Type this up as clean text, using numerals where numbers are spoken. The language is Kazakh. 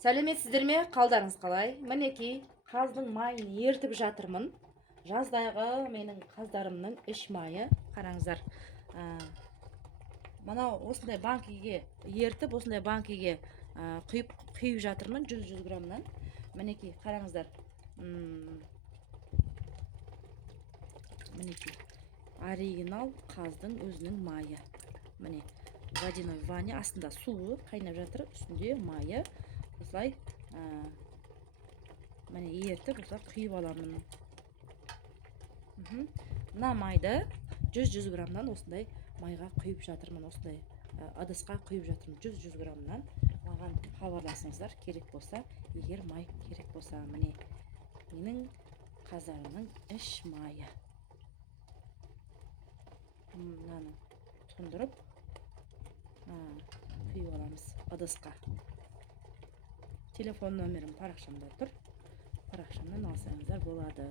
Сәлеметсіздер ме? Қалдарыңыз қалай? Мінекей, қаздың майын ертіп жатырмын. Жаздағы менің қаздарымның іш майы. Қараңыздар. Мынау осындай банкеге ертіп, осындай банкеге құйып жатырмын 100 граммнан. Мінекей, қараңыздар. Мінекей, оригинал қаздың өзінің майы. Міне, водяной ваня, астында суы қайнап жатыр, үстінде майы. Осылай міне ертіп осылай құйып аламын. Мына майды 100 граммнан осындай майға құйып жатырмын, осындай ыдысқа құйып жатырмын 100 граммнан. Маған хабарласыңыздар керек болса, егер май керек болса. Міне менің қаздарымның іш майы. Мынаны тұндырып құйып аламыз ыдысқа. Телефон номерім парақшамда тұр. Парақшамнан алсаңыздар болады.